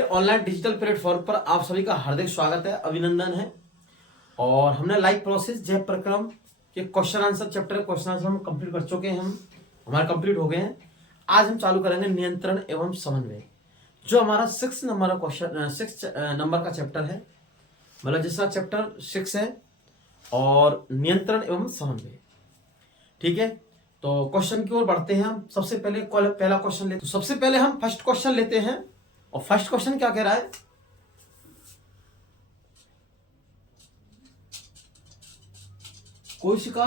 Online digital platform पर आप सभी का हार्दिक स्वागत है, अभिनंदन है। और हमने लाइव प्रोसेस जय प्रक्रम के question answer chapter question answer हम कंप्लीट कर चुके हैं। हमारे कंप्लीट हो गए हैं। आज हम चालू करेंगे नियंत्रण एवं समन्वय, जो हमारा 6 नंबर का क्वेश्चन 6 नंबर का चैप्टर है, मतलब जिसका चैप्टर 6 है और नियंत्रण एवं समन्वय। ठीक है, तो क्वेश्चन की ओर बढ़ते हैं। हम सबसे पहले पहला क्वेश्चन लेते, तो सबसे पहले हम फर्स्ट क्वेश्चन लेते हैं। और फर्स्ट क्वेश्चन क्या कह रहा है? कोशिका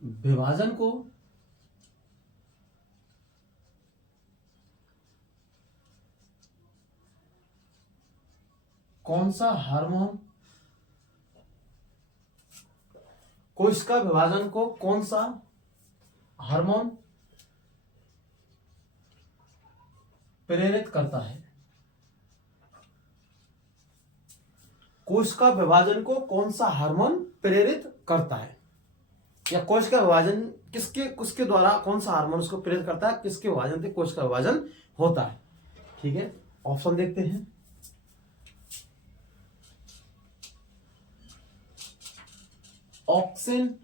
विभाजन को कौन सा हार्मोन, कोशिका विभाजन को कौन सा हार्मोन प्रेरित करता है? कोशिका विभाजन को कौन सा हार्मोन प्रेरित करता है, या कोशिका विभाजन किसके द्वारा कौन सा हार्मोन उसको प्रेरित करता है, किसके विभाजन से कोशिका विभाजन होता है? ठीक है, ऑप्शन देखते हैं। ऑक्सिन,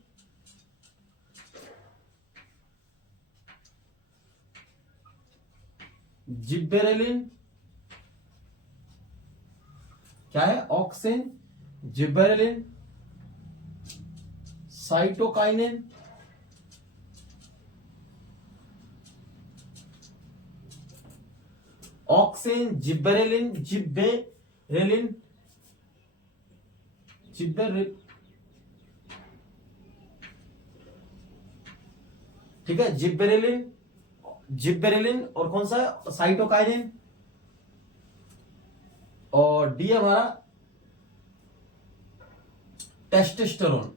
जिब्बेरेलिन, क्या है? ऑक्सिन, जिब्बेरेलिन, साइटोकाइनिन, ऑक्सिन, जिब्बेरेलिन, ठीक है, जिब्बेरेलिन और कौन सा है? साइटोकाइनिन। और डी हमारा टेस्टोस्टेरोन,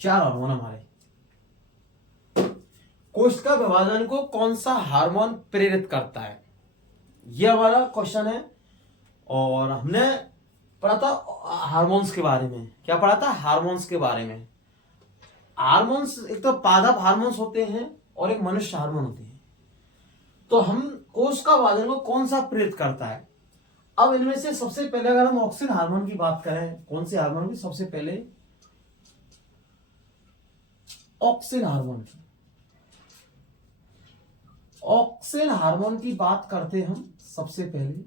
चार हार्मोन हमारे। कोशिका विभाजन को कौन सा हार्मोन प्रेरित करता है, यह हमारा क्वेश्चन है। और हमने पढ़ा था हार्मोन्स के बारे में। क्या पढ़ा था? हार्मोन्स के बारे में। हार्मोन्स एक तो पादप हार्मोन्स होते हैं और एक मनुष्य हार्मोन होते हैं। तो हम कोशिका विभाजन को कौन सा प्रेरित करता है? अब इनमें से सबसे पहले अगर हम ऑक्सिन हार्मोन की बात करें, कौन से हार्मोन की? सबसे पहले ऑक्सिन हार्मोन की। ऑक्सिन हार्मोन की बात करते हम सबसे पहले।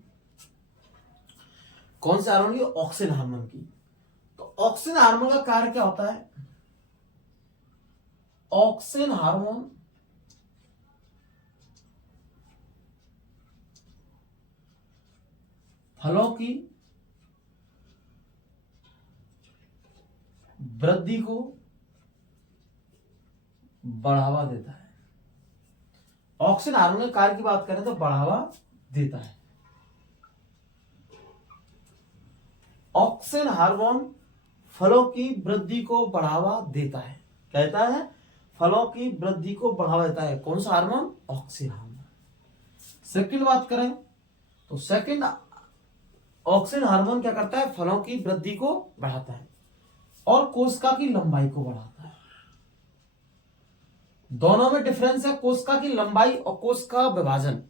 कौन से हार्मोन की? ऑक्सिन हार्मोन की। तो ऑक्सिन हार्मोन का कार्य क्या होता है? ऑक्सिन हार्मोन फलों की वृद्धि को बढ़ावा देता है। ऑक्सिन हार्मोन के कार्य की बात करें तो बढ़ावा देता है। ऑक्सिन हार्मोन फलों की वृद्धि को बढ़ावा देता है। कहता है फलों की वृद्धि को बढ़ावा देता है। कौन सा हार्मोन? Auxin hormone. सेकंड बात करें तो सेकंड ऑक्सिन हार्मोन क्या करता है? फलों की वृद्धि को बढ़ाता है और कोशिका की लंबाई को बढ़ाता है। दोनों में डिफरेंस है, कोशिका की लंबाई और कोशिका विभाजन।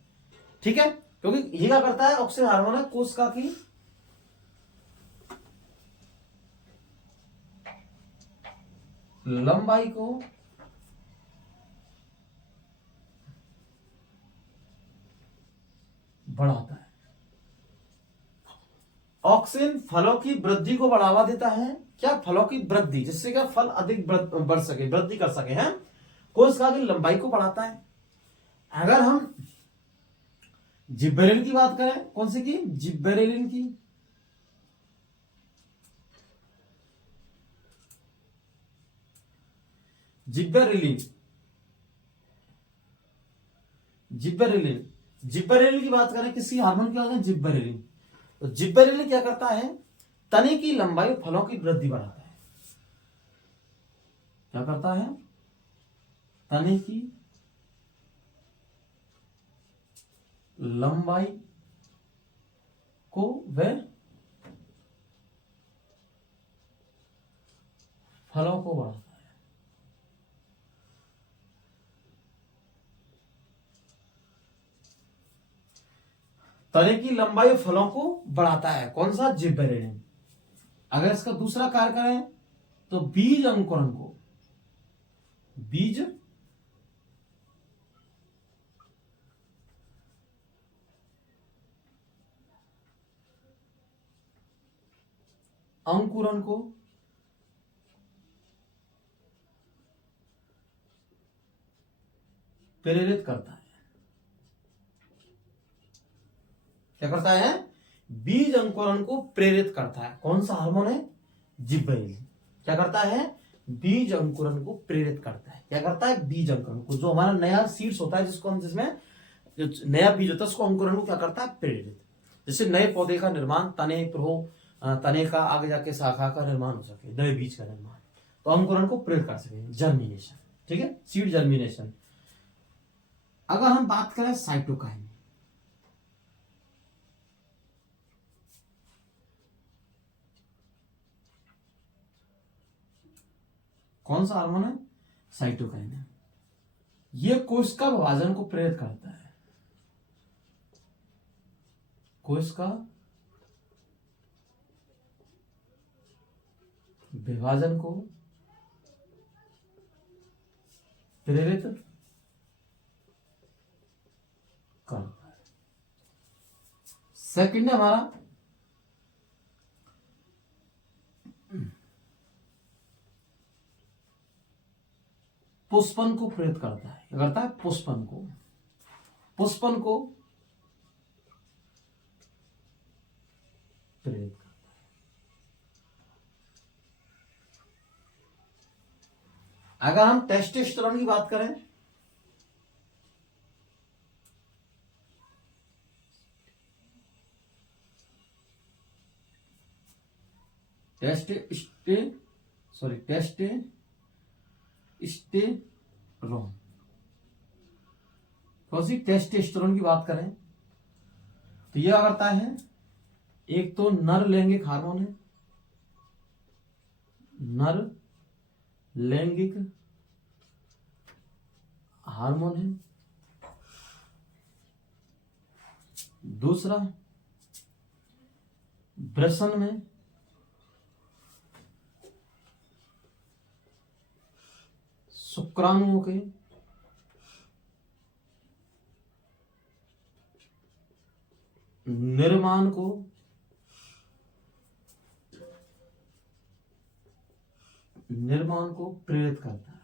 ठीक है, क्योंकि ये क्या करता है? ऑक्सिन हार्मोन है कोशिका की लंबाई को बढ़ाता है। ऑक्सिन फलों की वृद्धि को बढ़ावा देता है। क्या? फलों की वृद्धि, जिससे क्या फल अधिक बढ़ सके, वृद्धि कर सके हैं। कोशिका की लंबाई को बढ़ाता है। अगर हम जिब्बेरेलिन की बात करें, कौन सी की? जिब्बेरेलिन की। जिब्बेरेलिन जिब्बेरेलिन जिब्बेरेलिन की बात करें, किसी हार्मोन की बात करें? जिब्बेरेलिन। तो जिब्बेरेलिन क्या करता है? तने की लंबाई, फलों की वृद्धि बढ़ाता है। क्या करता है? तने की लंबाई को व फलों को बढ़ाता है। तने की लंबाई फलों को बढ़ाता है कौन सा? जिबरेलिन। अगर इसका दूसरा कार्य करें तो बीज अंकुरण को, बीज अंकुरण को प्रेरित करता है। क्या करता है? बीज अंकुरण को प्रेरित करता है। कौन सा हार्मोन है? जिबरेलिन। क्या करता है? बीज अंकुरण को प्रेरित करता है। क्या करता है? बीज अंकुरण को। जो हमारा नया सीड्स होता है जिसको हम, जिसमें जो नया बीज होता है उसको अंकुरण को क्या करता है? प्रेरित। जैसे नए पौधे का निर्माण, तने का आगे जाके शाखा का निर्माण हो सके, नए बीज का निर्माण, तो अंकुरण को प्रेरित कर सके, जर्मिनेशन। ठीक है, सीड जर्मिनेशन। अगर हम बात करें साइटोकाइन, कौन सा हार्मोन है? साइटोकाइन है। यह कोशिका विभाजन को प्रेरित करता है। कोशिका विभाजन को प्रेरित करता है। सेकंड है हमारा पुष्पन को प्रेरित करता है। क्या करता है? पुष्पन को प्रेरित करता है। अगर हम टेस्टोस्टेरोन की बात करें, टेस्टोस्टेरोन की बात करें तो यह करता है, एक तो नर लैंगिक हार्मोन है, नर लैंगिक हार्मोन है। दूसरा, वृषण में शुक्राणुओं के निर्माण को प्रेरित करता है।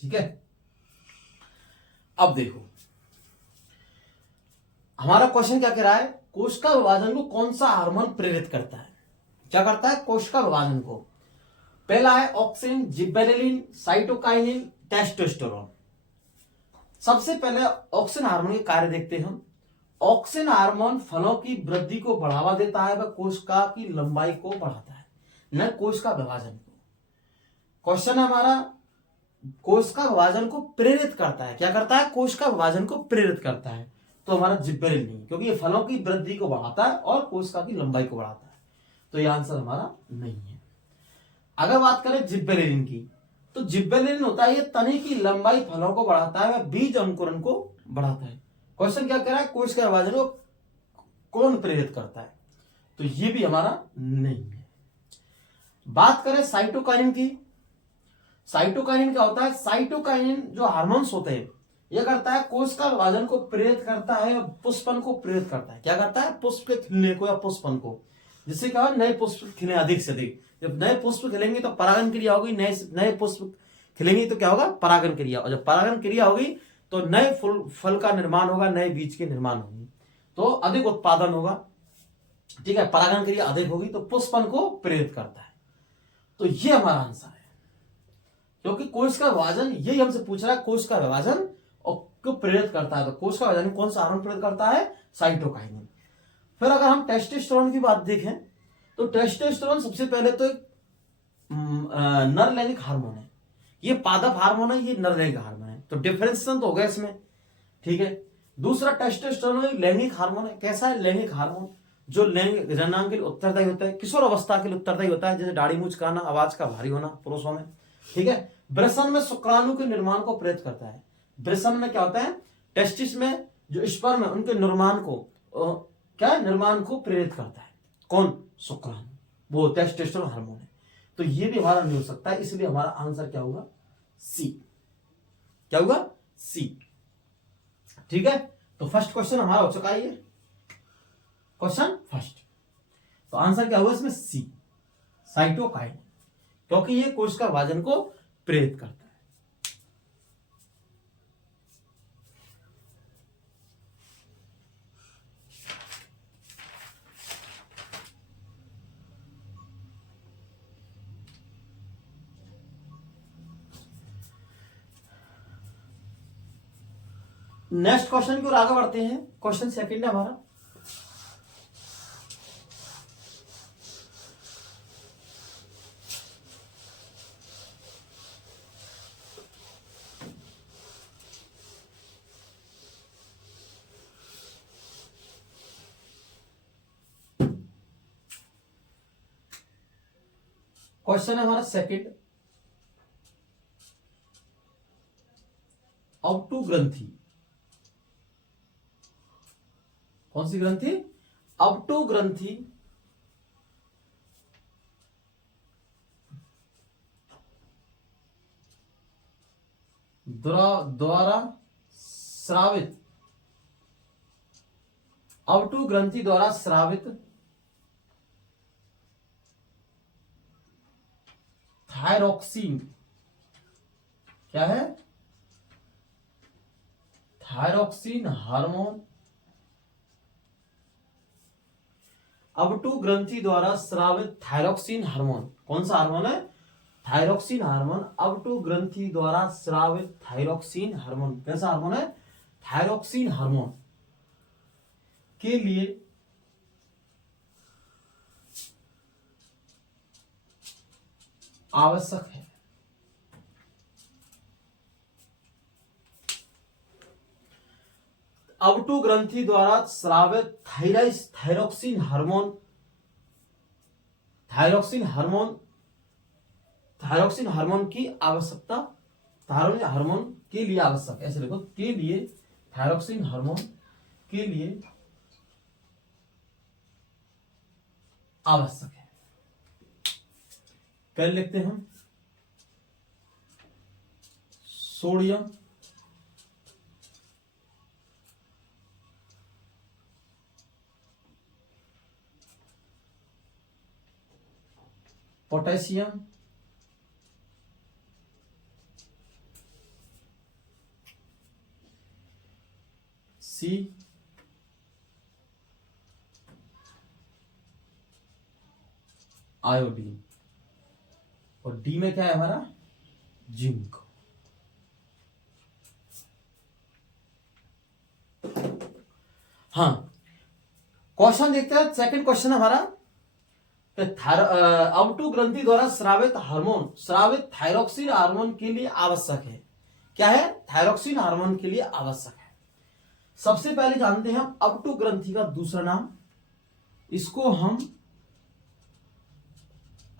ठीक है, अब देखो हमारा क्वेश्चन क्या कह रहा है? कोशिका विभाजन को कौन सा हार्मोन प्रेरित करता है? क्या करता है? कोशिका विभाजन को। पहला है ऑक्सिन, जिबरेलिन, साइटोकाइनिन, टेस्टोस्टेरोन। सबसे पहले ऑक्सिन हार्मोन के कार्य देखते हैं हम। ऑक्सिन हार्मोन फलों की वृद्धि को बढ़ावा देता है, वह कोशिका की लंबाई को बढ़ाता है, न कोशिका विभाजन को। क्वेश्चन है हमारा, कोशिका विभाजन को प्रेरित करता है। क्या करता है? कोशिका विभाजन को प्रेरित करता है। तो हमारा जिबरेलिन नहीं, क्योंकि ये फलों की वृद्धि को बढ़ाता है और कोशिका की लंबाई को बढ़ाता है, तो ये आंसर हमारा नहीं है। अगर बात करें जिबरेलिन की, तो जिबरेलिन होता है ये तने की लंबाई फलों को बढ़ाता है, वह बीज अंकुरण को बढ़ाता है। क्वेश्चन क्या कह रहा है? कोशिका विभाजन को कौन प्रेरित करता है? तो ये भी हमारा नहीं है। बात करें साइटोकाइनिन की, साइटोकाइनिन क्या होता है? साइटोकाइनिन जो हार्मोन्स होते हैं, यह करता है कोशिका विभाजन को प्रेरित करता है, पुष्पन को प्रेरित करता है। क्या करता है? पुष्प के खिलने को या पुष्पन को, जिससे क्या है? नए पुष्प खिले अधिक से अधिक। जब नए पुष्प खिलेंगे तो परागन क्रिया होगी, नए पुष्प खिलेंगे तो क्या होगा? परागन क्रिया। और जब परागन क्रिया होगी तो नए फल का निर्माण होगा, नए बीज के निर्माण होंगे, तो अधिक उत्पादन होगा। ठीक है, परागन क्रिया अधिक होगी तो पुष्पन को प्रेरित करता है। तो ये हमारा आंसर है, क्योंकि कोशिका विभाजन यही हमसे पूछ रहा है, कोशिका विभाजन और क्यों प्रेरित करता है? तो कोशिका विभाजन कौन सा हार्मोन प्रेरित करता है? साइटोकाइनिन। फिर अगर हम टेस्टोस्टेरोन की बात देखें तो टेस्टोस्टेरोन सबसे पहले तो एक नर लैंगिक हार्मोन है। ये पादप हार्मोन है, ये नर लैंगिक हार्मोन है, तो डिफरेंशिएशन तो हो गया इसमें, ठीक है। दूसरा टेस्टोस्टेरोन लैंगिक हार्मोन है। कैसा है लैंगिक हार्मोन? जो लैंगिक जननांग के लिए उत्तरदायी होता है, किशोर अवस्था के लिए उत्तरदायी होता है, जैसे दाढ़ी मूंछ आना, आवाज का भारी होना पुरुषों में, ठीक है। वृषण में शुक्राणु के निर्माण को प्रेरित करता है। वृषण में क्या होता है? टेस्टिस में जो स्पर्म है उनके निर्माण को क्या निर्माण को प्रेरित करता है। कौन? शुक्राणु, वो टेस्टोस्टेरोन हार्मोन है। तो ये भी हमारा नहीं हो सकता है, इसलिए हमारा आंसर क्या होगा? सी। क्या होगा? सी, ठीक है। तो फर्स्ट क्वेश्चन हमारा हो चुका है, ये क्वेश्चन फर्स्ट। तो आंसर क्या होगा इसमें? सी, साइटोकाइन, क्योंकि ये कोशिका विभाजन को प्रेरित करता है। नेक्स्ट क्वेश्चन की ओर आगे बढ़ते हैं। क्वेश्चन सेकंड है हमारा, क्वेश्चन है हमारा सेकंड, ऑप्टो ग्रंथि, कौन सी ग्रंथि? ऑप्टो ग्रंथि द्वारा स्रावित, ऑप्टो ग्रंथि द्वारा स्रावित थायरोक्सिन, क्या है? थायरोक्सिन हार्मोन, ऑप्टो ग्रंथि द्वारा स्रावित थायरोक्सिन हार्मोन। कौन सा हार्मोन है? Thyroxine hormone. ऑप्टो ग्रंथि द्वारा स्रावित थायरोक्सिन हार्मोन कैसा हार्मोन है? थायरोक्सिन हार्मोन के लिए आवश्यक है। ऑप्टो ग्रंथि द्वारा स्रावित थायरोक्सिन हार्मोन, थायरोक्सिन हार्मोन की आवश्यकता, थायरोक्सिन हार्मोन के लिए आवश्यक, ऐसे देखो, के लिए, थायरोक्सिन हार्मोन के लिए आवश्यक है। कर लिखते हैं हम सोडियम पोटेशियम सी आयोडीन, और डी में क्या है हमारा? जिंक। हाँ, क्वेश्चन देखते हैं। सेकंड क्वेश्चन हमारा, ऑप्टो ग्रंथि द्वारा स्रावित हार्मोन, स्रावित थायरोक्सिन हार्मोन के लिए आवश्यक है। क्या है? थायरोक्सिन हार्मोन के लिए आवश्यक है। सबसे पहले जानते हैं हम ऑप्टो ग्रंथि का दूसरा नाम, इसको हम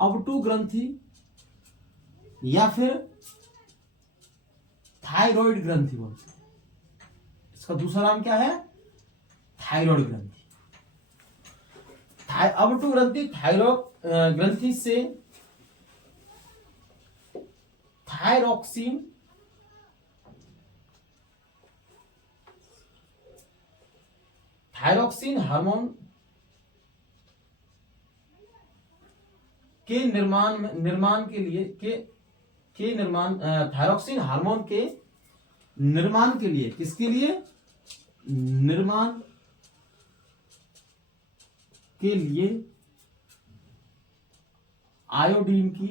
ऑप्टो ग्रंथि या फिर थायराइड ग्रंथि बोलते हैं। इसका दूसरा नाम क्या है? थायराइड ग्रंथि। ऑप्टो ग्रंथि थायराइड ग्रंथि से थायरोक्सिन हार्मोन के निर्माण के लिए थायरोक्सिन हार्मोन के निर्माण के लिए, किसके लिए? निर्माण के लिए आयोडीन की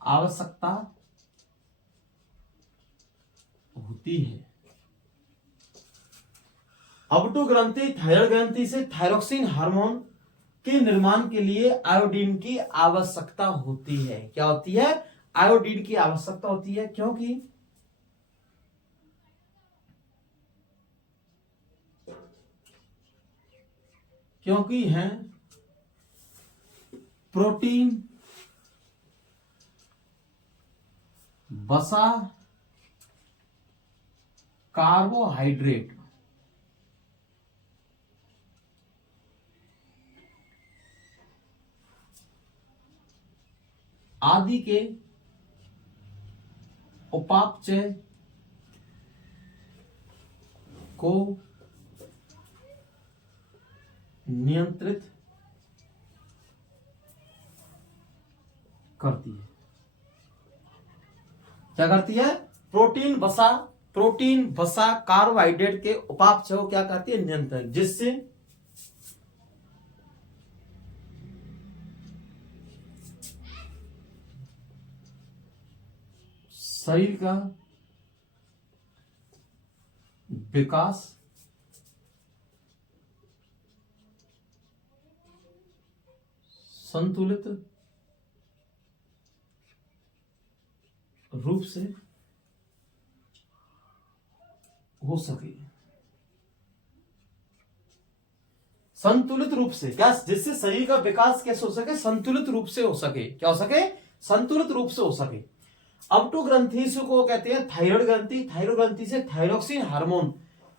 आवश्यकता होती है। ऑप्टो ग्रंथि थायराइड ग्रंथि से थायरोक्सिन हार्मोन के निर्माण के लिए आयोडीन की आवश्यकता होती है। क्या होती है? आयोडीन की आवश्यकता होती है, क्योंकि है प्रोटीन, वसा, कार्बोहाइड्रेट आदि के उपापचय को नियंत्रित करती है। क्या करती है? प्रोटीन, वसा, कार्बोहाइड्रेट के उपापचय को क्या करती है? नियंत्रण, जिससे शरीर का विकास संतुलित रूप से हो सके। संतुलित रूप से क्या? जिससे शरीर का विकास कैसे हो सके? संतुलित रूप से हो सके। क्या हो सके? संतुलित रूप से हो सके। अपटू ग्रंथि को कहते हैं थायराइड ग्रंथि। थायराइड ग्रंथि से थायरोक्सिन हार्मोन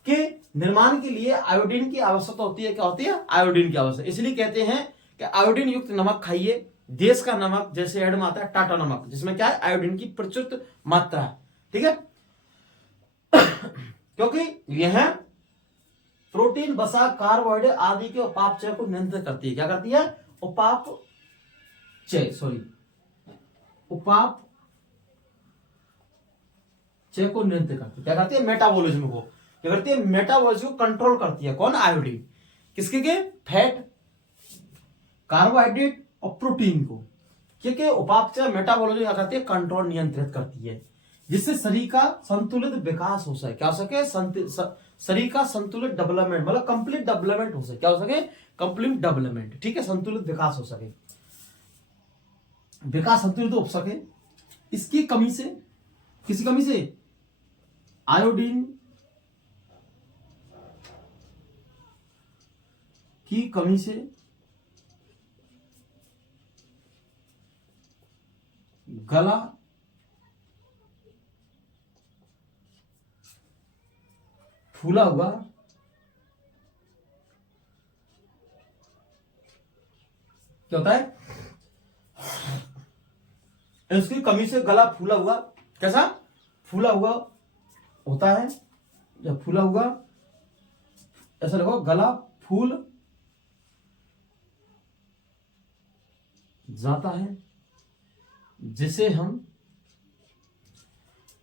के निर्माण के लिए आयोडीन की आवश्यकता होती है। क्या होती है? आयोडीन की आवश्यकता। इसलिए कहते हैं कि आयोडीन युक्त नमक खाइए। देश का नमक जैसे ऐड में आता है टाटा नमक, जिसमें क्या है? आयोडीन की प्रचुर मात्रा है। ठीक है, क्योंकि यह प्रोटीन, वसा, कार्बोहाइड्रेट आदि के उपापचय को नियंत्रित करती है। क्या करती है? उपापचय को नियंत्रित करती है। क्या करती है? मेटाबॉलिज्म को क्या करती है? मेटाबॉलिज्म को कंट्रोल करती है। कौन? आयोडीन। किसके के? फैट, कार्बोहाइड्रेट और प्रोटीन को। क्योंकि उपापचय मेटाबॉलिज्म क्या करती है? कंट्रोल, नियंत्रित करती है, जिससे शरीर का संतुलित विकास हो सके। क्या हो सके? शरीर का संतुलित डेवलपमेंट, मतलब कंप्लीट डेवलपमेंट हो सके। क्या हो सके? Complete development. ठीक है, संतुलित विकास हो सके, विकास संतुलित हो सके। इसकी कमी से, किसी कमी से? आयोडीन की कमी से गला फूला हुआ, क्या होता है? इसकी कमी से गला फूला हुआ। कैसा? फूला हुआ होता है, या फूला हुआ, ऐसा लगो गला फूल जाता है, जिसे हम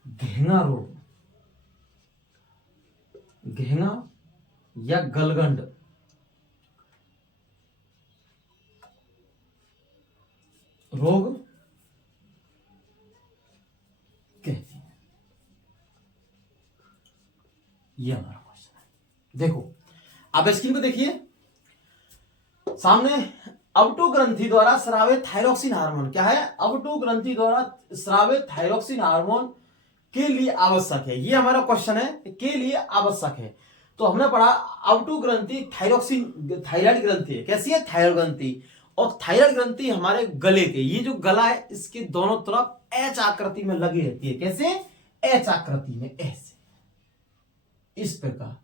घेंगा रोग, घेंगा या गलगंड रोग कहते हैं। यह हमारा क्वेश्चन है। देखो आप स्क्रीन पे देखिए सामने, अवटू ग्रंथि द्वारा स्रावित थायरोक्सिन हार्मोन। क्या है? अवटू ग्रंथि द्वारा स्रावित थायरोक्सिन हार्मोन के लिए आवश्यक है। ये हमारा क्वेश्चन है, के लिए आवश्यक है। तो हमने पढ़ा अवटू ग्रंथि थायरोक्सिन, थायराइड ग्रंथि है। कैसी है? थायराइड ग्रंथि। और थायराइड ग्रंथि हमारे गले के, ये जो गला है इसके दोनों तरफ एच आकृति में लगी रहती है। कैसे? एच आकृति में, ऐसे, इस प्रकार।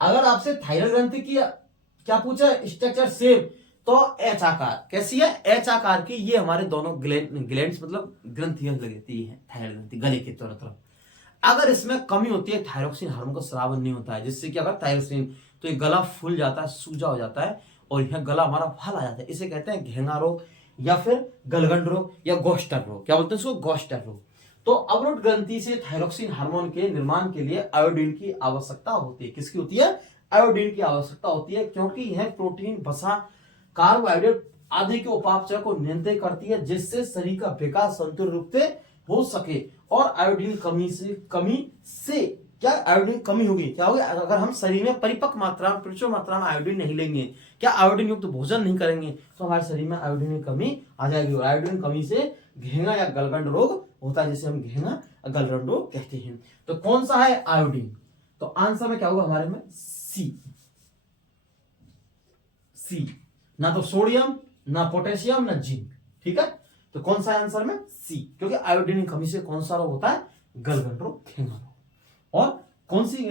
अगर आपसे थायराइड ग्रंथि की क्या पूछा? स्ट्रक्चर सेम, तो एच आकार। कैसी है? एच आकार की। ये हमारे दोनों ग्लैंड्स मतलब ग्रंथियां लगती है थायराइड ग्रंथि गले के दोनों तरफ। अगर इसमें कमी होती है, थायरोक्सिन हार्मोन का स्रावन नहीं होता है, जिससे क्या होता है? थायरोक्सिन, तो ये गला फूल जाता है, सूजा हो जाता है, और यह गला हमारा फल आ जाता है। इसे कहते हैं घेंगा रोग, या फिर गलगंड रोग, या गोस्टर रोग। क्या बोलते हैं इसको? गोस्टर रोग। तो अवरोध ग्रंथि से थायरोक्सिन हार्मोन के निर्माण के लिए आयोडीन की आवश्यकता होती है। किसकी होती है? आयोडीन की आवश्यकता होती है, क्योंकि यह प्रोटीन, वसा, कार्बोहाइड्रेट आदि के उपापचय को नियंत्रित करती है, जिससे शरीर का विकास संतुलित रूप से हो सके। और आयोडीन कमी से क्या आयोडीन की कमी होगी, क्या होगी अगर हम शरीर में परिपक्व मात्रा में, प्रचुर मात्रा में आयोडीन नहीं लेंगे, क्या आयोडीन युक्त भोजन नहीं करेंगे, तो हमारे शरीर में आयोडीन की कमी आ जाएगी। और आयोडीन की कमी से घेंगा या गलगंड रोग होता है, जिसे हम घेंगा या गलगंड रोग कहते हैं। तो कौन सा है आयोडीन, तो आंसर में क्या होगा हमारे में सी। सी, ना तो सोडियम, ना पोटेशियम, ना जिंक। ठीक है, तो कौन सा है आंसर में सी, क्योंकि आयोडीन की कमी से कौन सा रोग होता है, गलगंड रोग, घेंगा रोग। और कौन सी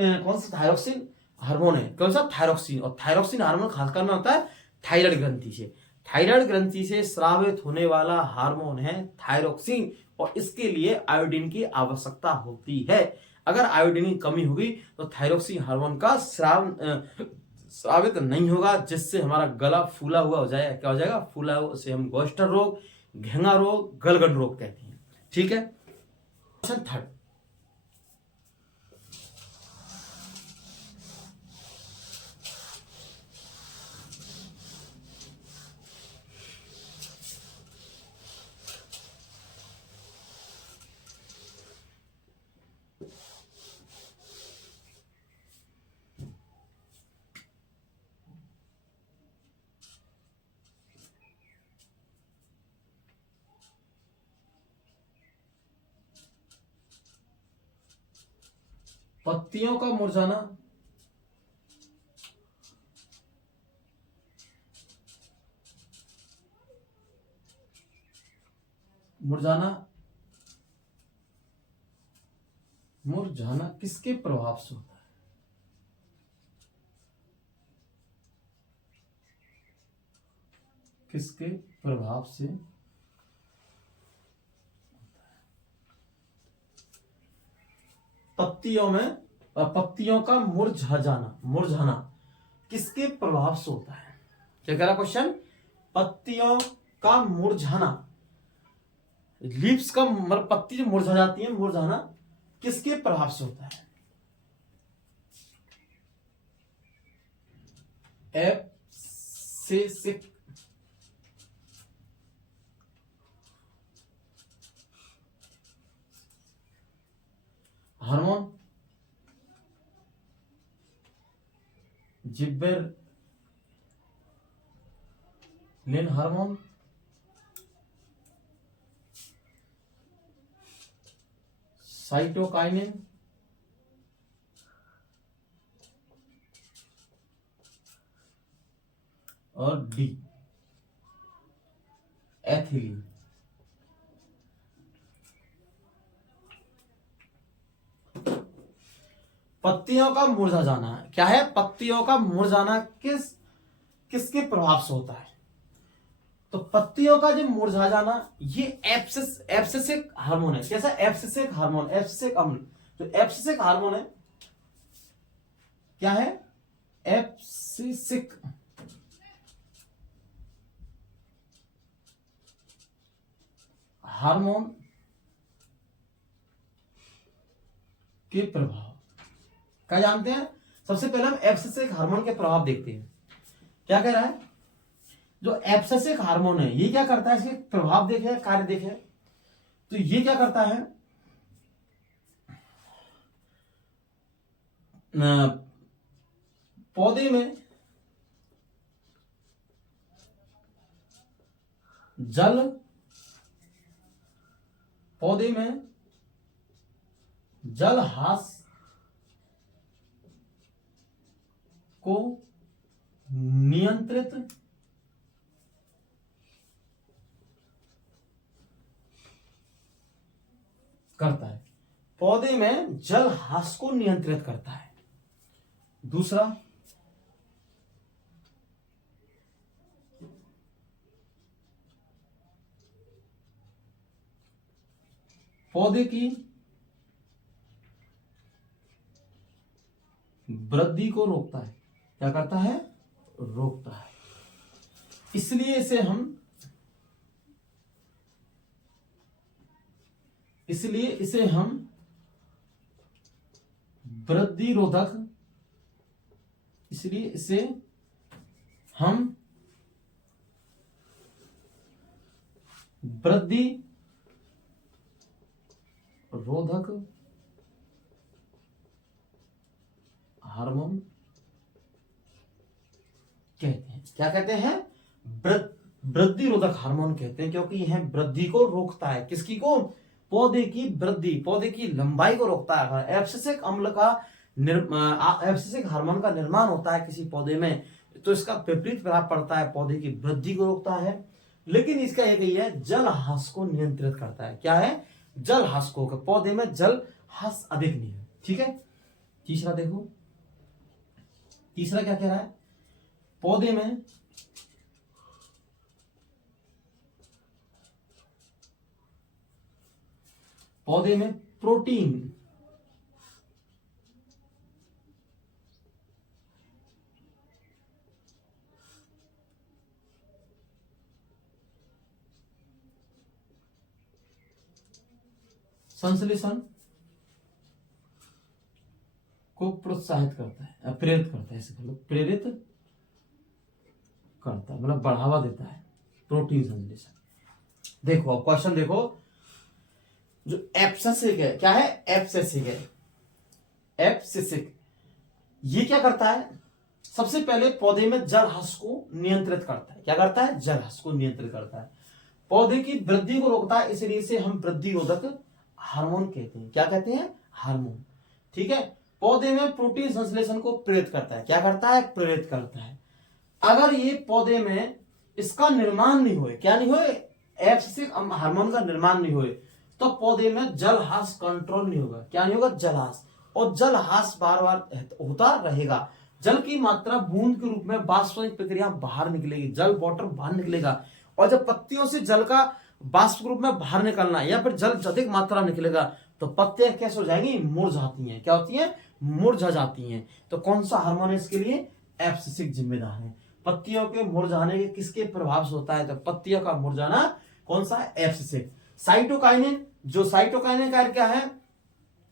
थायरोक्सिन हार्मोन है, कौन सा थायरोक्सिन, और थायरोक्सिन हार्मोन खासकर में होता है थायराइड ग्रंथि से। थायराइड ग्रंथि से स्रावित होने वाला हार्मोन है थायरोक्सिन, और इसके लिए आयोडीन की आवश्यकता होती है। अगर आयोडीन की कमी होगी तो थायरोक्सिन हार्मोन का स्रावित नहीं होगा, जिससे हमारा गला फूला हुआ हो जाएगा। क्या हो जाएगा, फूला हुआ, उसे हम गोस्टर रोग, घेंगा रोग, गलगंड रोग कहते हैं। ठीक है, क्वेश्चन थर्ड, पत्तियों का मुरझाना, मुरझाना, मुरझाना किसके प्रभाव से होता है, किसके प्रभाव से, पत्तियों में, पत्तियों का मुरझा जाना, मुरझाना किसके प्रभाव से होता है। क्या कह रहा क्वेश्चन, पत्तियों का मुरझाना, लीव्स का मतलब पत्ती जो मुरझा जाती है, मुरझाना किसके प्रभाव से होता है। एब्सिसिक हार्मोन, जिब्बेरेलिन हार्मोन, साइटोकाइनिन, और डी एथिलीन। पत्तियों का मुरझा जाना क्या है, पत्तियों का मुरझाना किसके प्रभाव से होता है। तो पत्तियों का जो मुरझा जाना, ये एब्सिसिक हार्मोन है। कैसा एब्सिसिक हार्मोन, एब्सिसिक अम्ल, तो एब्सिसिक हार्मोन है, क्या है एब्सिसिक हार्मोन के प्रभाव। क्या जानते हैं, सबसे पहले हम एब्सिसिक हार्मोन के प्रभाव देखते हैं। क्या कह रहा है, जो एब्सिसिक हार्मोन है ये क्या करता है, इसके प्रभाव देखे, कार्य देखे, तो ये क्या करता है, पौधे में जल, पौधे में जलहास को नियंत्रित करता है, पौधे में जलहास को नियंत्रित करता है। दूसरा, पौधे की वृद्धि को रोकता है। क्या करता है, रोकता है। इसलिए इसे हम वृद्धि रोधक, इसलिए इसे हम वृद्धि रोधक हार्मोन कहते हैं। क्या कहते हैं? वृद्धि रोधक हार्मोन कहते हैं, क्योंकि यह वृद्धि को रोकता है। किसकी को? पौधे की वृद्धि, पौधे की लंबाई को रोकता है। एब्सिसिक अम्ल का एब्सिसिक हार्मोन का निर्माण होता है किसी पौधे में, तो इसका विपरीत प्रभाव पड़ता है, पौधे की वृद्धि को रोकता है। लेकिन इसका एक ही है, जल ह्रास को नियंत्रित करता है। क्या है? जल ह्रास को। पौधे में जल ह्रास अधिक नहीं है। ठीक है। तीसरा देखो, तीसरा क्या कह रहा है? पौधे में प्रोटीन संश्लेषण को प्रोत्साहित करता है, प्रेरित करता है। ऐसे कह लो, प्रेरित करता है, मतलब बढ़ावा देता है प्रोटीन संश्लेषण। देखो अब क्वेश्चन देखो, जो एब्सिसिक है, क्या है? एब्सिसिक है। एब्सिसिक ये क्या करता है? सबसे पहले पौधे में जल ह्रास को नियंत्रित करता है। क्या करता है? जल ह्रास को नियंत्रित करता है, पौधे की वृद्धि को रोकता है, इसलिए इसे हम वृद्धि रोधक हार्मोन कहते हैं। क्या कहते हैं? हार्मोन। ठीक है। पौधे में प्रोटीन संश्लेषण को प्रेरित करता है। क्या करता है? प्रेरित करता है। अगर ये पौधे में इसका निर्माण नहीं होए, क्या नहीं होए? एब्सिसिक हार्मोन का निर्माण नहीं होए, तो पौधे में जल ह्रास कंट्रोल नहीं होगा। क्या नहीं होगा? जल ह्रास। और जल ह्रास बार बार होता रहेगा। जल की मात्रा बूंद के रूप में वाष्पीय प्रक्रिया बाहर निकलेगी, जल वाटर बाहर निकलेगा। और जब पत्तियों से जल का वाष्प रूप में बाहर निकलना या फिर जल अधिक मात्रा में निकलेगा, तो पत्तियां कैसे हो जाएंगी? मुरझाती हैं। क्या होती हैं? मुरझा जाती हैं। तो कौन सा हार्मोन है इसके लिए? एब्सिसिक जिम्मेदार है। पत्तियों के मुरझाने के किसके प्रभाव से होता है? तो पत्तियों का मुरझाना कौन सा है? एब्सिसिक। साइटोकाइनिन, जो साइटोकाइनिन कार्य क्या है?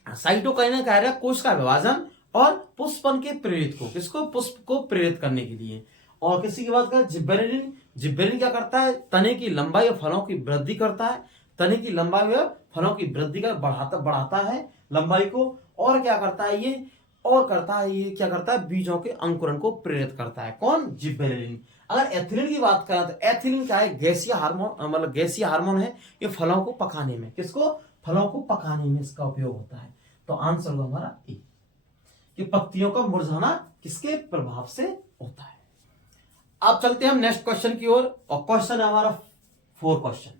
साइटोकाइनिन कार्य कोश का विभाजन और पुष्पन के प्रेरित को, किसको? पुष्प को प्रेरित करने के लिए। और किसी की बात करें, जिब्बेरेलिन, जिब्बेरेलिन क्या करता है? तने की लंबाई और फलों की वृद्धि करता है। तने की लंबाई और फलों की वृद्धि कर बढ़ाता है लंबाई को। और क्या करता है ये? और करता है ये क्या करता है? बीजों के अंकुरण को प्रेरित करता है। कौन? जिब्बेरेलिन। अगर एथिलीन की बात करें तो एथिलीन क्या है? गैसीय हार्मोन, मतलब गैसीय हार्मोन है। ये फलों को पकाने में, किसको? फलों को पकाने में इसका उपयोग होता है। तो आंसर होगा हमारा ए, कि पत्तियों का मुरझाना किसके प्रभाव से होता है। अब चलते हैं हम नेक्स्ट क्वेश्चन की ओर, और क्वेश्चन है हमारा 4 क्वेश्चन।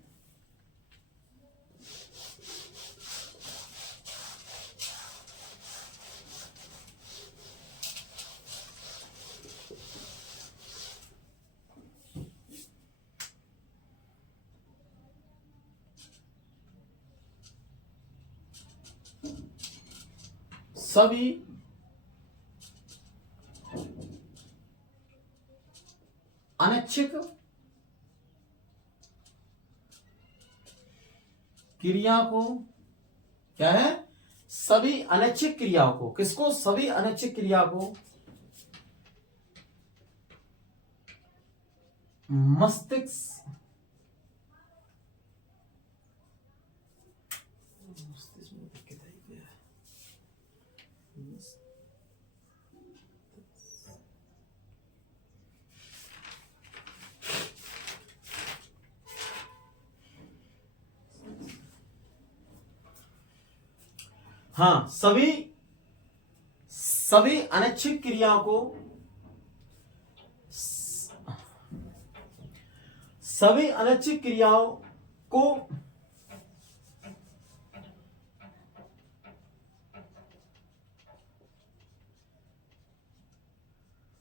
सभी अनैच्छिक क्रिया को, क्या है? सभी अनैच्छिक क्रियाओं को, किसको? सभी अनैच्छिक क्रिया को मस्तिष्क हाँ, सभी अनैच्छिक क्रियाओं को, सभी अनैच्छिक क्रियाओं को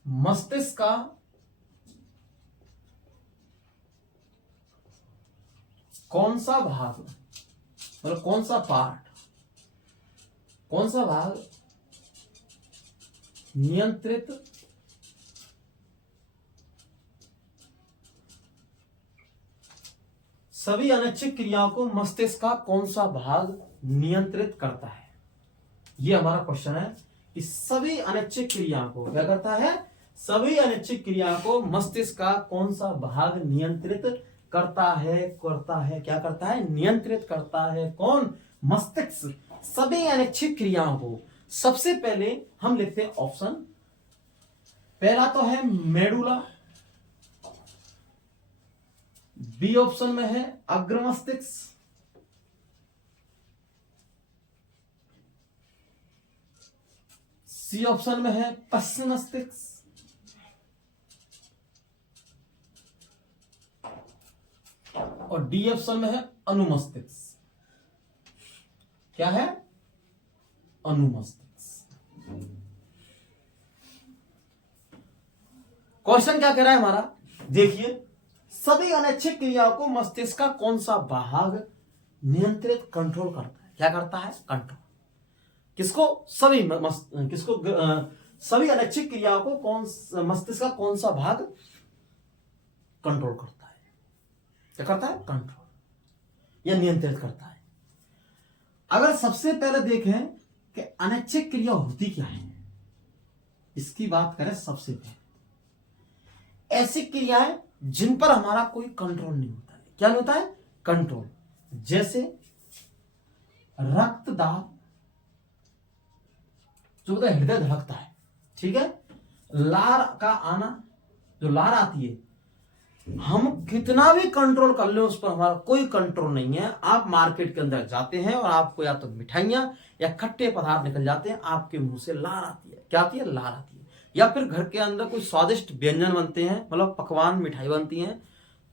मस्तिष्क का कौन सा भाग, मतलब कौन सा पार्ट, कौन सा भाग नियंत्रित सभी अनैच्छिक क्रियाओं को मस्तिष्क का कौन सा भाग नियंत्रित करता है? यह हमारा क्वेश्चन है कि सभी अनैच्छिक क्रियाओं को क्या करता है? सभी अनैच्छिक क्रिया को मस्तिष्क का कौन सा भाग नियंत्रित करता है? क्या करता है? नियंत्रित करता है। कौन? मस्तिष्क। सभी अनैच्छिक क्रियाओं को सबसे पहले हम लिखते हैं ऑप्शन। पहला तो है मेडुला, बी ऑप्शन में है अग्र मस्तिष्क, सी ऑप्शन में है पश्चिम मस्तिष्क, और डी ऑप्शन में है अनुमस्तिष्क। क्या है? अनुमस्तिष्क। क्वेश्चन क्या कह रहा है हमारा, देखिए, सभी अनैच्छिक क्रियाओं को मस्तिष्क का कौन सा भाग नियंत्रित कंट्रोल करता है? क्या करता है? कंट्रोल। किसको? सभी अनैच्छिक क्रियाओं को मस्तिष्क का कौन सा भाग कंट्रोल करता है? क्या करता है? कंट्रोल या नियंत्रित करता है। अगर सबसे पहले देखें कि अनैच्छिक क्रिया होती क्या है, इसकी बात करें सबसे पहले, ऐसी क्रियाएं जिन पर हमारा कोई कंट्रोल नहीं होता है। क्या नहीं होता है? कंट्रोल। जैसे रक्तदाब, जो होता है हृदय धड़कता है, ठीक है, लार का आना, जो लार आती है, हम कितना भी कंट्रोल कर ले उस पर हमारा कोई कंट्रोल नहीं है। आप मार्केट के अंदर जाते हैं और आपको या तो मिठाइयां या खट्टे पदार्थ निकल जाते हैं, आपके मुंह से लार आती है। क्या आती है? लार आती है। या फिर घर के अंदर कोई स्वादिष्ट व्यंजन बनते हैं, मतलब पकवान मिठाई बनती हैं,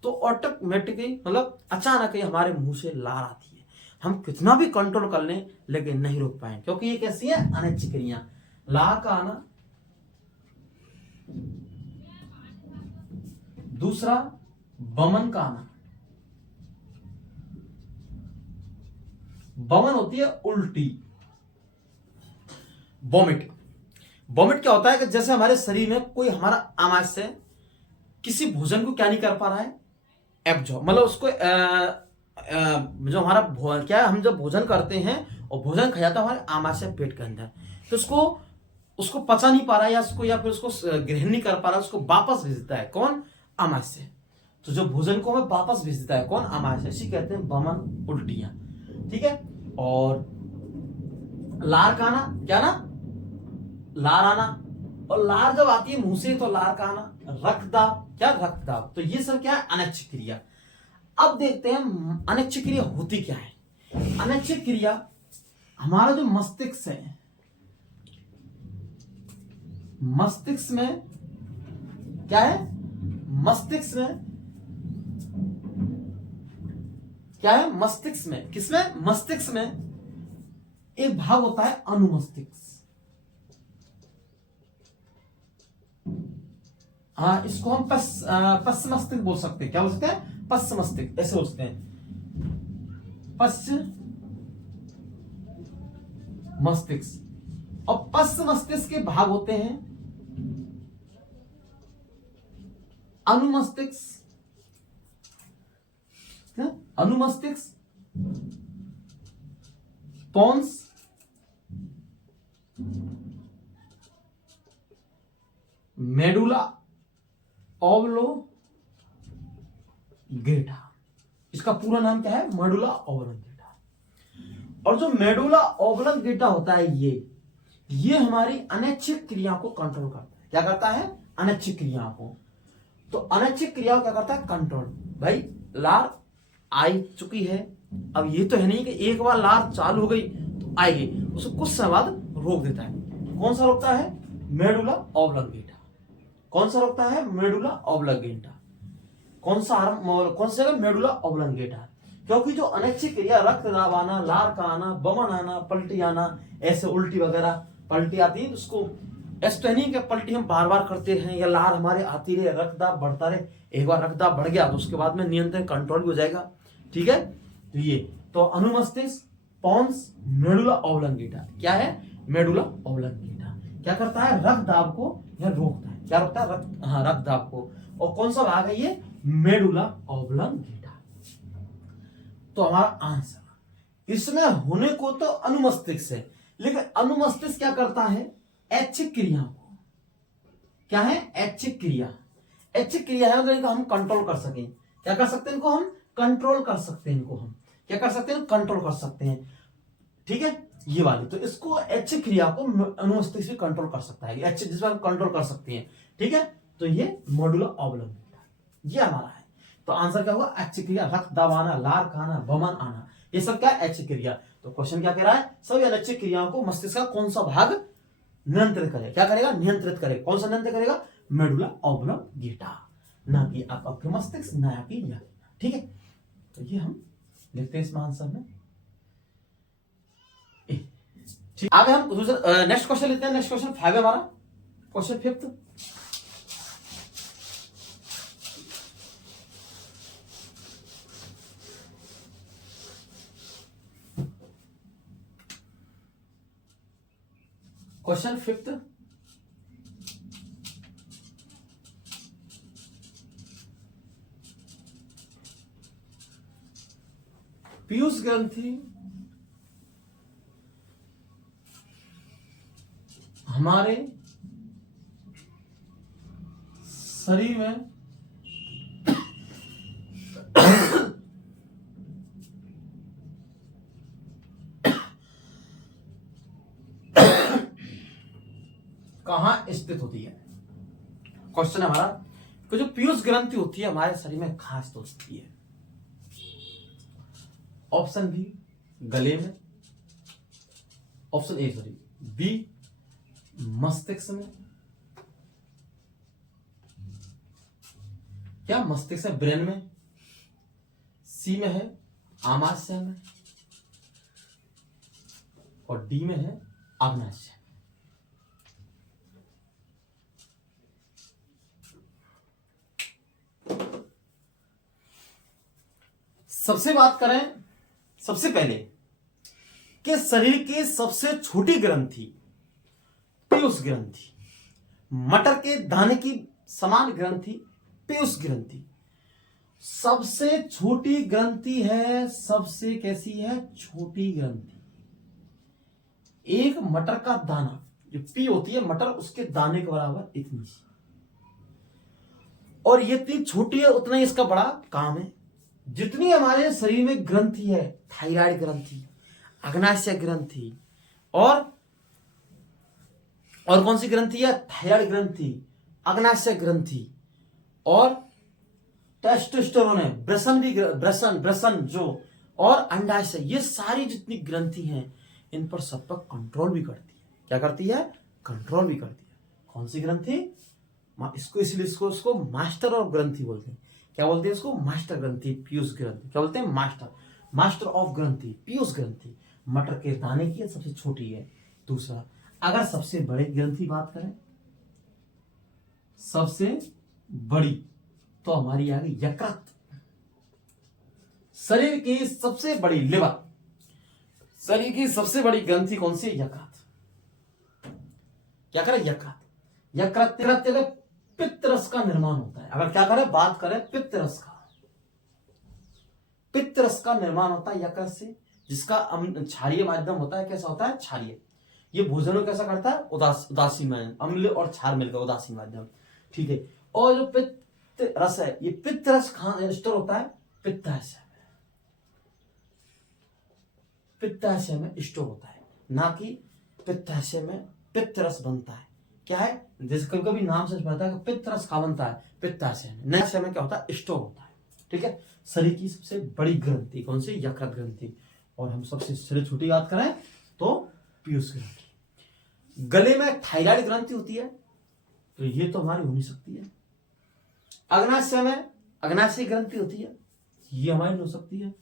तो ऑटोमेटिकली मतलब अचानक ही हमारे मुंह से लार आती है। हम कितना भी कंट्रोल कर लें लेकिन नहीं रोक पाए, क्योंकि ये कैसी है? अनैच्छिक क्रिया। लार का आना। दूसरा बमन का आना। बमन होती है उल्टी, वॉमिट। वॉमिट क्या होता है कि जैसे हमारे शरीर में कोई हमारा आमाशय किसी भोजन को क्या नहीं कर पा रहा है? एब्जॉर्ब, मतलब उसको जो हमारा क्या है, हम जब भोजन करते हैं और भोजन खा जाता है हमारे आमाशय पेट के अंदर, तो उसको पचा नहीं पा रहा है, या उसको ग्रहण नहीं कर पा रहा है, उसको वापस भेज देता है। कौन? आमाशय। तो जो भोजन को हमें वापस भेज देता है, कौन? आमाशय। इसी कहते हैं बमन, उल्टियां। ठीक है। और लार का आना, क्या ना? लार आना। और लार जब आती है मुंह से तो लार का आना। रक्तदाब, क्या? रक्तदाब। तो ये सब क्या है? अनैच्छिक क्रिया। अब देखते हैं अनैच्छिक क्रिया होती क्या है। अनैच्छिक क्रिया, हमारा जो मस्तिष्क है, मस्तिष्क में क्या है? मस्तिष्क में क्या है? मस्तिष्क में, किसमें? मस्तिष्क में एक भाग होता है अनुमस्तिष्क। हाँ, इसको हम पश्चिम मस्तिष्क बोल सकते हैं। क्या बोल सकते हैं? पश्चिम मस्तिष्क, ऐसे बोल सकते हैं, पश्चिम मस्तिष्क। और पश्चिम मस्तिष्क के भाग होते हैं अनुमस्तिष्क, अनुमस्तिष्क, पोन्स, मेडुला ऑब्लोंगेटा। इसका पूरा नाम क्या है? Medulla oblongata. और जो मेडुला ऑब्लोंगेटा होता है, ये हमारी अनैच्छिक क्रिया को कंट्रोल करता है। क्या करता है? अनैच्छिक क्रिया को। तो अनैच्छिक क्रिया क्या करता है? कंट्रोल। भाई, लार आ चुकी है, अब ये तो है नहीं कि एक बार लार चालू हो गई तो आएगी, उसको कुछ समय बाद रोक देता है। कौन सा रोकता है? Medulla oblongata. कौन सा रोकता है? Medulla oblongata. कौन सा जगह? Medulla oblongata. क्योंकि जो अनैच्छिक क्रिया, रक्तदाब आना, लार का आना, बमन आना, पलटी आना, ऐसे उल्टी वगैरह पलटी आती है, उसको ऐसा तो नहीं कि पलटी हम बार बार करते रहें या लार हमारे आती रहे, रक्तदाब बढ़ता रहे। एक बार रक्तदाब बढ़ गया तो उसके बाद में नियंत्रण कंट्रोल भी हो जाएगा। ठीक है। तो ये तो अनुमस्तिष्क, पोन्स, मेडुला ऑब्लोंगेटा। क्या है? मेडुला ऑब्लोंगेटा क्या करता है? रक्तदाब को यह रोकता है। क्या रोकता है? रक्तदाब को। और कौन सा भाग है ये? Medulla oblongata. तो हमारा आंसर इसमें होने को तो अनुमस्तिष्क है, लेकिन अनुमस्तिष्क क्या करता है? ऐच्छिक क्रिया को। क्या है? ऐच्छिक क्रिया। ऐच्छिक क्रिया है मतलब हम कंट्रोल कर सकें। क्या कर सकते हैं? इनको हम कंट्रोल कर सकते हैं। इनको हम क्या कर सकते हैं? कंट्रोल कर सकते हैं। ठीक है, ये वाली। तो इसको ऐच्छिक क्रिया को अनुमस्तिष्क भी कंट्रोल कर सकता है, ऐच्छिक जिसमें हम कंट्रोल कर सकते हैं, ठीक है। तो ये मेडुला ऑब्लंगेटा ये हमारा है। तो आंसर क्या होगा, ऐच्छिक क्रिया, रक्त दबाना, लार खाना, बमन आना, ये सब क्या है, ऐच्छिक क्रिया। तो क्वेश्चन क्या कह रहा है, सभी अनैच्छिक क्रियाओं को मस्तिष्क का कौन सा भाग नियंत्रित करेगा, क्या करेगा, नियंत्रित करेगा। कौन सा नियंत्रित करेगा, मेडुला ऑब्लंगेटा, ना कि आपका मस्तिष्क, ना कि यह, ठीक है। तो ये हम लिखते हैं इसमें आंसर में। ठीक, आगे हम दूसरा नेक्स्ट क्वेश्चन लेते हैं। नेक्स्ट क्वेश्चन 5 है हमारा, क्वेश्चन 5। क्वेश्चन 5, पीयूष ग्रंथि हमारे शरीर में कहां स्थित होती है। क्वेश्चन है हमारा कि जो पीयूष ग्रंथि होती है हमारे शरीर में कहां स्थित होती है। ऑप्शन बी गले में, ऑप्शन ए सॉरी बी मस्तिष्क में, क्या मस्तिष्क है ब्रेन में, सी में है आमाशय में, और डी में है अग्नाशय। सबसे बात करें सबसे पहले कि शरीर की सबसे छोटी ग्रंथि पीयूष ग्रंथि, मटर के दाने की समान ग्रंथि पीयूष ग्रंथि सबसे छोटी ग्रंथि है। सबसे कैसी है, छोटी ग्रंथि। एक मटर का दाना जो पी होती है मटर, उसके दाने के बराबर इतनी, और ये इतनी छोटी है उतना ही इसका बड़ा काम है। जितनी हमारे शरीर में ग्रंथि है, थायराइड ग्रंथि, अग्नाशय ग्रंथि, और कौन सी ग्रंथि है, थायराइड ग्रंथि, अग्नाशय ग्रंथि, और टेस्टोस्टेरोन है, ब्रसन जो, और अंडाशय, ये सारी जितनी ग्रंथि हैं इन पर सब पर कंट्रोल भी करती है। क्या करती है, कंट्रोल भी करती है। कौन सी ग्रंथि, इसको इसलिए इसको मास्टर ऑफ ग्रंथि बोलते हैं। क्या बोलते हैं इसको, मास्टर ग्रंथि पीयूष ग्रंथि। क्या बोलते हैं, मास्टर ऑफ ग्रंथि पीयूष ग्रंथि। मटर के दाने की सबसे छोटी है। दूसरा, अगर सबसे बड़ी ग्रंथि बात करें, सबसे बड़ी, तो हमारी आ गई यकृत। शरीर की सबसे बड़ी लिवर, शरीर की सबसे बड़ी ग्रंथि कौन सी, यकृत। क्या करें, यकृत पित्त रस का निर्माण होता है। अगर क्या करें, बात करें पित्त रस का निर्माण होता है यकृत से, जिसका क्षारीय माध्यम होता है। कैसा होता है, क्षारीय। ये भोजन को कैसा करता है, उदासीन माध्यम, अम्ल और क्षार मिलकर उदासीन माध्यम, ठीक है। और जो पित्त रस है, ये पित्त रस कहां स्टोर होता है, पित्ताशय में स्टोर होता है, ना कि पित्ताशय में पित्त रस बनता है। क्या है, जैसे कभी कभी नाम से पता है कि पित्त रस कहां बनता है, पित्ताशय में। नैशय में क्या होता है, स्टोर होता है, ठीक है। शरीर की सबसे बड़ी ग्रंथि कौन सी, यकृत ग्रंथि। और हम सबसे छोटी बात करें तो पीयूष ग्रंथि। गले में थायराइड ग्रंथि होती है, तो ये तो हमारी हो नहीं सकती है। अग्नाशय में अग्नाशय ग्रंथि होती है, ये हमारी हो सकती है।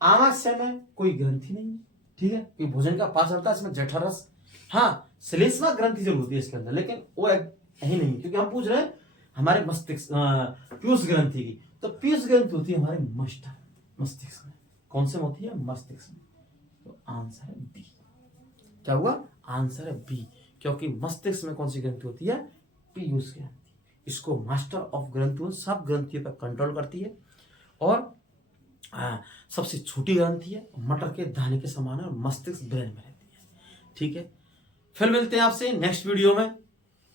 आमाशय में कोई ग्रंथि नहीं है, ठीक है, क्योंकि भोजन का पाचन होता है इसमें जठरस। हाँ, श्लेष्मा ग्रंथि जरूर होती है इसके अंदर, लेकिन वो ही नहीं, क्योंकि हम पूछ रहे हैं हमारे मस्तिष्क पीयूष ग्रंथि की। तो पीयूष ग्रंथि होती है हमारे मस्तिष्क में। कौन से में होती है, मस्तिष्क में। तो आंसर है बी। क्या हुआ, आंसर है बी, क्योंकि मस्तिष्क में कौन सी ग्रंथि होती है, पीयूष ग्रंथि। इसको मास्टर ऑफ ग्रंथियों, सब ग्रंथियों पर कंट्रोल करती है, और सबसे छोटी ग्रंथि है, मटर के दाने के समान है, और मस्तिष्क ब्रेन में रहती है, ठीक है। फिर मिलते हैं आपसे नेक्स्ट वीडियो में।